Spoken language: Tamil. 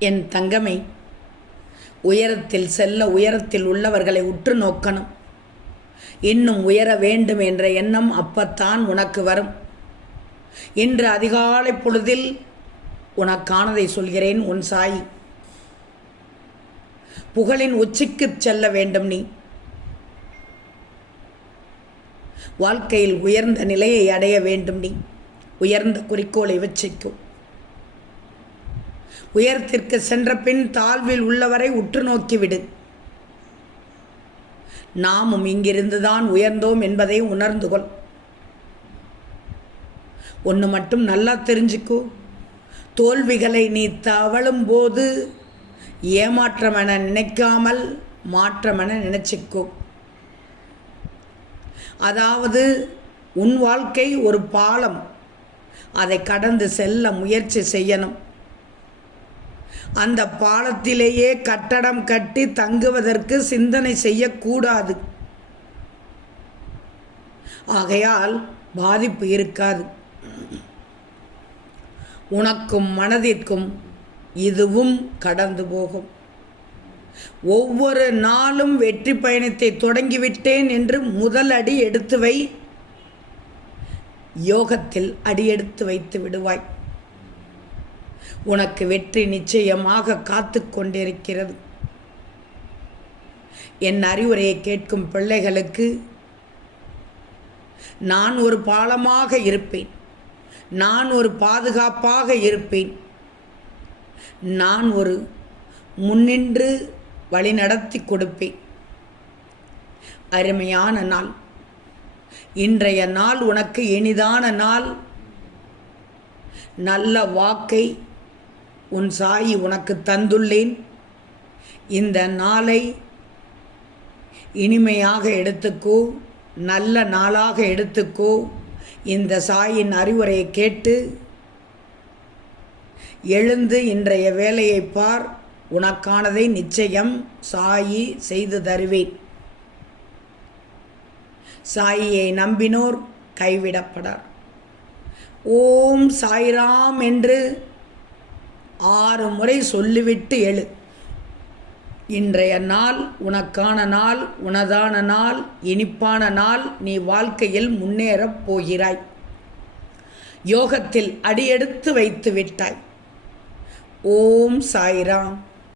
என் தங்கமே உயரத்தில் செல்ல உயரத்தில் உள்ளவர்களை உற்று நோக்கணும். இன்னும் உயர வேண்டும் என்ற எண்ணம் அப்பத்தான் உனக்கு வரும். இன்று அதிகாலை பொழுதில் உனக்கானதை சொல்கிறேன் உன் சாய். புகழின் உச்சிக்குச் செல்ல வேண்டும் நீ. வாழ்க்கையில் உயர்ந்த நிலையை அடைய வேண்டும் நீ. உயர்ந்த குறிக்கோளை வச்சிக்கும் உயரத்திற்கு சென்ற பின் தாழ்வில் உள்ளவரை உற்று நோக்கிவிடு. நாமும் இங்கிருந்துதான் உயர்ந்தோம் என்பதை உணர்ந்து கொள் ஒன்று மட்டும் நல்லா தெரிஞ்சுக்கோ. தோல்விகளை நீ தவழும் போது ஏமாற்றமென நினைக்காமல் மாற்றமென நினச்சிக்கோ. அதாவது உன் வாழ்க்கை ஒரு பாலம். அதை கடந்து செல்ல முயற்சி செய்யணும். அந்த பாலத்திலேயே கட்டடம் கட்டி தங்குவதற்கு சிந்தனை செய்யக்கூடாது. ஆகையால் பாதிப்பு இருக்காது. உனக்கும் மனதிற்கும் இதுவும் கடந்து போகும். ஒவ்வொரு நாளும் வெற்றி பயணத்தை தொடங்கிவிட்டேன் என்று முதல் அடி எடுத்து வை. யோகத்தில் அடியெடுத்து வைத்து விடுவாய். உனக்கு வெற்றி நிச்சயமாக காத்து கொண்டிருக்கிறது. என் அறிவுரையை கேட்கும் பிள்ளைகளுக்கு நான் ஒரு பாலமாக இருப்பேன். நான் ஒரு பாதுகாப்பாக இருப்பேன். நான் ஒரு முன்னின்று வழிநடத்தி கொடுப்பேன். அருமையான நாள். இன்றைய நாள் உனக்கு இனிதான நாள். நல்ல வாக்கை உன் சாயி உனக்கு தந்துள்ளேன். இந்த நாளை இனிமையாக எடுத்துக்கோ நல்ல நாளாக எடுத்துக்கோ. இந்த சாயின் அறிவுரையை கேட்டு எழுந்து இன்றைய வேலையை பார். உனக்கானதை நிச்சயம் சாயி செய்து தருவேன். சாயியை நம்பினோர் கைவிடப்படார். ஓம் சாய்ராம் என்று ஆறு முறை சொல்லிவிட்டு எழு. இன்றைய நாள் உனக்கான நாள் உனதான நாள் இனிப்பான நாள் நீ வாழ்க்கையில் முன்னேறப் போகிறாய். யோகத்தில் அடியெடுத்து வைத்து விட்டாய். ஓம் சாய்ராம்.